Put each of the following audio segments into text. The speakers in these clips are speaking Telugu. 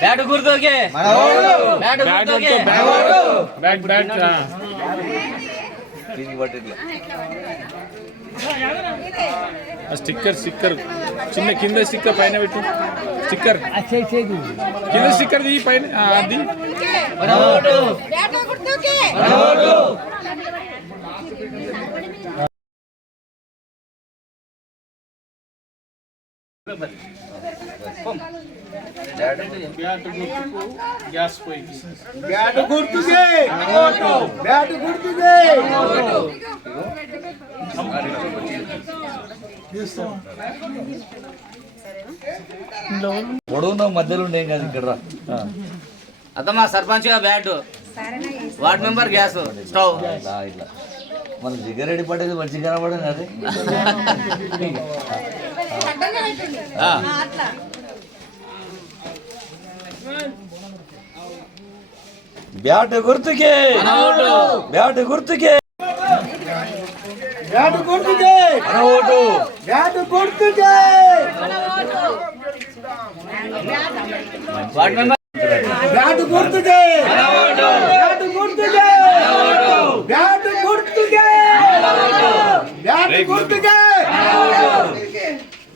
బ్యాట్ గుర్తుకే బ్యాట్ గుర్తుకే బ్యాట్ బ్యాట్ స్టిక్కర్ స్టిక్కర్ చిన్న కింద స్టిక్కర్ పైన పెట్టు స్టిక్కర్ కింద స్టిక్కర్ ది పైన ఆ, అది గ్యాస్ పోయి బ్యాట్ గుర్తుకే బ్యాట్ గుర్తుకే పొడవున మధ్యలో ఉండే కాదు ఇక్కడ రా. ఆ. అత్తమ్మా సర్పంచ్గా bat ward member gas stove మన జిగరెడ్డి పట్టేది మంచిగా కనపడదు అది. బ్యాట్ గుర్తుకే. బ్యాట్ గుర్తుకే. బ్యాట్ గుర్తుకే. మన ఓటు బ్యాట్ గుర్తుకే. వార్డ్ మెంబర్ బ్యాట్ గుర్తుకే. బ్యాట్ గుర్తుకే. బ్యాట్ గుర్తుకే.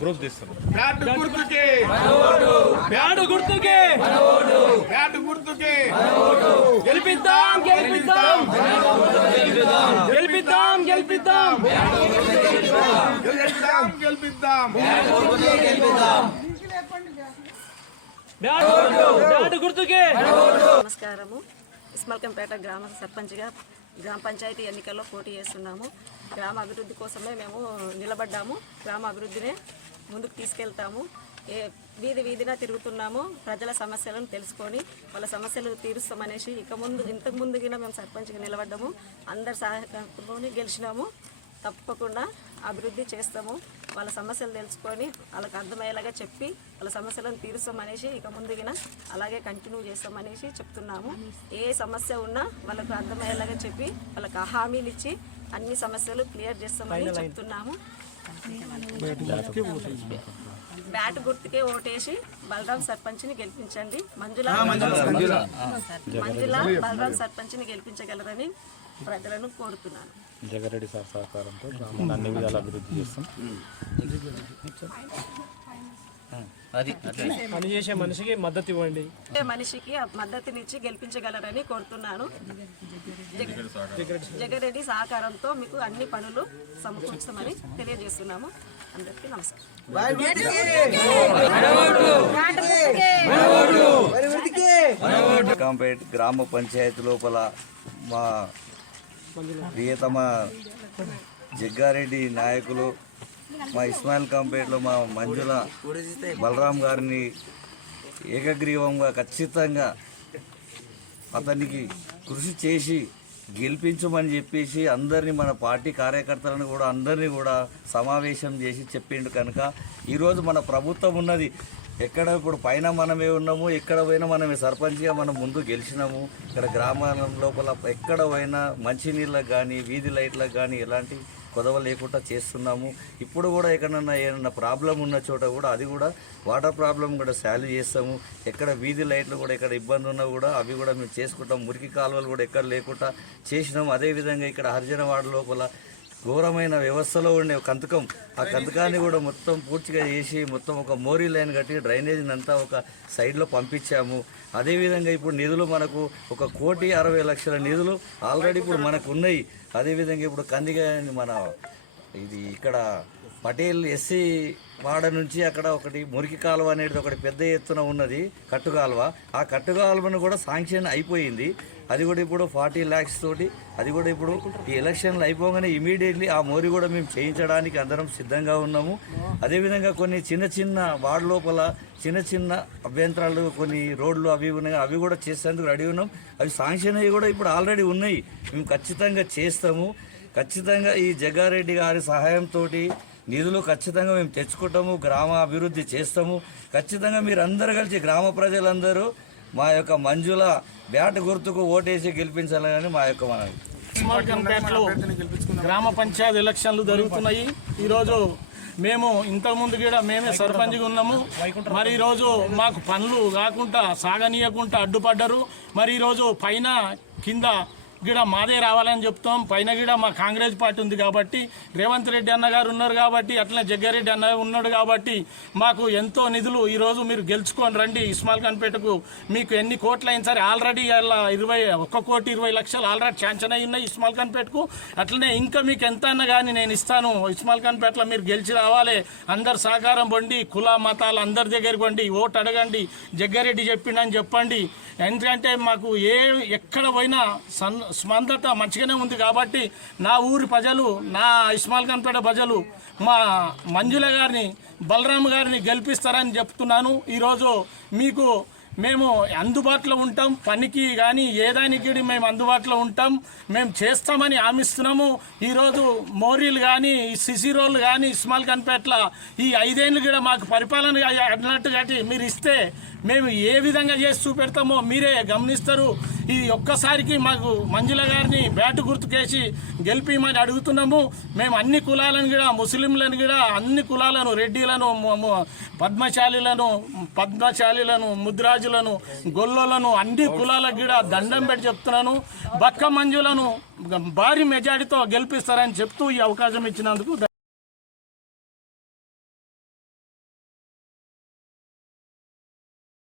గ్రూప్ తీస్తాను బ్యాట్ గుర్తుకే బ్యాట్ గుర్తుకే బ్యాట్ గుర్తుకే గెలిపిద్దాం. గెలిపిద్దాం. గెలిపిద్దాం. గెలిపిద్దాం. గెలిపిద్దాం. గెలిపిద్దాం బ్యాట్ గుర్తుకే నమస్కారము. ఇస్మల్కంపేట గ్రామ సర్పంచ్గా గ్రామ పంచాయతీ ఎన్నికల్లో పోటీ చేస్తున్నాము. గ్రామ అభివృద్ధి కోసమే మేము నిలబడ్డాము. గ్రామ అభివృద్ధినే ముందుకు తీసుకెళ్తాము. ఏ వీధి వీధిన తిరుగుతున్నాము. ప్రజల సమస్యలను తెలుసుకొని వాళ్ళ సమస్యలు తీరుస్తామనేసి ఇక ముందు ఇంతకు ముందుగా మేము సర్పంచ్గా నిలబడ్డాము. అందరి సహాయకంతో గెలిచినాము. తప్పకుండా అభివృద్ధి చేస్తాము. వాళ్ళ సమస్యలు తెలుసుకొని వాళ్ళకి అర్థమయ్యేలాగా చెప్పి వాళ్ళ సమస్యలను తీరుస్తామనేసి ఇక ముందుగిన అలాగే కంటిన్యూ చేస్తామనేసి చెప్తున్నాము. ఏ సమస్య ఉన్నా వాళ్ళకు అర్థమయ్యేలాగా చెప్పి వాళ్ళకి హామీలు ఇచ్చి అన్ని సమస్యలు క్లియర్ చేస్తామని చెప్తున్నాము. బ్యాట్ గుర్తుకే ఓటేసి బలరాం సర్పంచ్ని గెలిపించండి. మంజుల. మంజుల బలరాం సర్పంచ్ని గెలిపించగలరని ప్రజలను కోరుతున్నాను. జగరెడ్డి సార్ సహకారంతో గ్రామాన్ని అన్ని విధాలు అభివృద్ధి చేస్తాం. అది అట్లే. పనిచేసే మనిషికి మద్దతు ఇవ్వండి. మనిషికి మద్దతునిచ్చి గెలిపించగలరని కోరుతున్నాను. జగ- జగరెడ్డి సహకారంతో మీకు అన్ని పనులు సమకూర్చమని తెలియజేస్తున్నాము. అందరికీ నమస్కారం. కాంపేట్ గ్రామ పంచాయతీ లోపల మా ప్రియతమ జగ్గారెడ్డి నాయకులు మా ఇస్మాయిల్ కంపేట్లో మా మంజుల బలరాం గారిని ఏకగ్రీవంగా ఖచ్చితంగా అతనికి కృషి చేసి గెలిపించమని చెప్పేసి అందరినీ మన పార్టీ కార్యకర్తలను కూడా అందరినీ కూడా సమావేశం చేసి చెప్పిండు కనుక ఈరోజు మన ప్రభుత్వం ఉన్నది. ఎక్కడ ఇప్పుడు పైన మనమే ఉన్నాము ఎక్కడ పోయినా మనమే సర్పంచ్గా మనం ముందు గెలిచినాము. ఇక్కడ గ్రామాల లోపల ఎక్కడ పోయినా మంచినీళ్ళకు కానీ వీధి లైట్లకు కానీ ఎలాంటి కొదవ లేకుండా చేస్తున్నాము. ఇప్పుడు కూడా ఎక్కడన్నా ఏమన్నా ప్రాబ్లం ఉన్న చోట కూడా అది కూడా వాటర్ ప్రాబ్లం కూడా సాల్వ్ చేస్తాము. ఎక్కడ వీధి లైట్లు కూడా ఎక్కడ ఇబ్బంది ఉన్నా కూడా అవి కూడా మేము చేసుకుంటాం. మురికి కాలువలు కూడా ఎక్కడ లేకుండా చేసినాము అదేవిధంగా ఇక్కడ హరిజనవాడ లోపల ఘోరమైన వ్యవస్థలో ఉండే ఒక కంతకం. ఆ కంతకాన్ని కూడా మొత్తం పూర్తిగా చేసి మొత్తం ఒక మోరీ లైన్ కట్టి డ్రైనేజీని అంతా ఒక సైడ్లో పంపించాము. అదేవిధంగా ఇప్పుడు నిధులు మనకు ఒక కోటి అరవై లక్షల నిధులు ఆల్రెడీ ఇప్పుడు మనకు ఉన్నాయి అదేవిధంగా ఇప్పుడు కందిగా మన ఇది ఇక్కడ పటేల్ ఎస్సీ వాడ నుంచి అక్కడ ఒకటి మురికి కాలువ అనేది ఒకటి పెద్ద ఎత్తున ఉన్నది కట్టు కాలువ. ఆ కట్టు కాలువను కూడా శాంక్షన్ అయిపోయింది. అది కూడా ఇప్పుడు ఫార్టీ ల్యాక్స్ తోటి అది కూడా ఇప్పుడు ఈ ఎలక్షన్లు అయిపోగానే ఇమీడియట్లీ ఆ మోరి కూడా మేము చేయించడానికి అందరం సిద్ధంగా ఉన్నాము. అదేవిధంగా కొన్ని చిన్న చిన్న వార్డు లోపల చిన్న చిన్న అభ్యంతరాలు కొన్ని రోడ్లు అవి ఉన్నాయి అవి కూడా చేసేందుకు రెడీ ఉన్నాం. అవి శాంక్షన్ అయ్యి కూడా ఇప్పుడు ఆల్రెడీ ఉన్నాయి. మేము ఖచ్చితంగా చేస్తాము. ఖచ్చితంగా ఈ జగ్గారెడ్డి గారి సహాయంతో నిధులు ఖచ్చితంగా మేము తెచ్చుకుంటాము గ్రామ అభివృద్ధి చేస్తాము. ఖచ్చితంగా మీరు అందరు కలిసి గ్రామ ప్రజలందరూ మా యొక్క మంజుల బ్యాట్ గుర్తుకు ఓటేసి గెలిపించాలని మా యొక్క మనవి. గ్రామ పంచాయతీ ఎలక్షన్లు జరుగుతున్నాయి. ఈరోజు మేము ఇంతకుముందు కూడా మేమే సర్పంచ్గా ఉన్నాము. మరి ఈరోజు మాకు పనులు కాకుండా సాగనీయకుండా అడ్డుపడ్డారు. మరి ఈరోజు పైన కింద గిడ మాదే రావాలని చెప్తాం. పైన గిడ మా కాంగ్రెస్ పార్టీ ఉంది కాబట్టి రేవంత్ రెడ్డి అన్న గారు ఉన్నారు కాబట్టి అట్లనే జగ్గారెడ్డి అన్న ఉన్నాడు కాబట్టి మాకు ఎంతో నిధులు ఈరోజు మీరు గెలుచుకొని రండి. ఇస్మాల్ ఖాన్పేటకు మీకు ఎన్ని కోట్లు అయిన సరే ఆల్రెడీ అలా ఇరవై ఒక్క కోటి ఇరవై లక్షలు ఆల్రెడీ శాంక్షన్ అయి ఉన్నాయి ఇస్మాల్ ఖాన్పేటకు అట్లనే ఇంకా మీకు ఎంత అన్నా కానీ నేను ఇస్తాను. ఇస్మాల్ ఖాన్పేటలో మీరు గెలిచి రావాలి. అందరు సహకారం పొండి కుల మతాలు అందరి దగ్గరికి వండి ఓటు అడగండి. జగ్గారెడ్డి చెప్పిండని చెప్పండి. ఎందుకంటే మాకు ఏ ఎక్కడ పోయినా సన్ స్పందత మంచిగానే ఉంది కాబట్టి నా ఊరి ప్రజలు నా ఇస్మాల్ ఖాన్పేట ప్రజలు మా మంజుల గారిని బలరామ్ గారిని గెలిపిస్తారని చెప్తున్నాను. ఈరోజు మీకు మేము అందుబాటులో ఉంటాం. పనికి కానీ ఏదానికి మేము అందుబాటులో ఉంటాం. మేము చేస్తామని హామిస్తున్నాము. ఈరోజు మోరీలు కానీ సిసి రోడ్లు కానీ ఇస్మాల్ ఖాన్పేట్ల ఈ ఐదేళ్ళు కూడా మాకు పరిపాలన అన్నట్టు మీరు ఇస్తే మేము ఏ విధంగా చేసి చూపెడతామో మీరే గమనిస్తారు. ఈ ఒక్కసారికి మాకు మంజుల గారిని బ్యాటు గుర్తుకేసి గెలిపిమని అడుగుతున్నాము. మేము అన్ని కులాలను కూడా ముస్లింలను కూడా అన్ని కులాలను రెడ్డిలను పద్మశాలిలను పద్మశాలిలను ముద్రాజులను గొల్లోలను అన్ని కులాలకు కూడా దండం పెట్టి చెప్తున్నాను. బక్క మంజులను భారీ మెజారిటీతో గెలిపిస్తారని చెప్తూ ఈ అవకాశం ఇచ్చినందుకు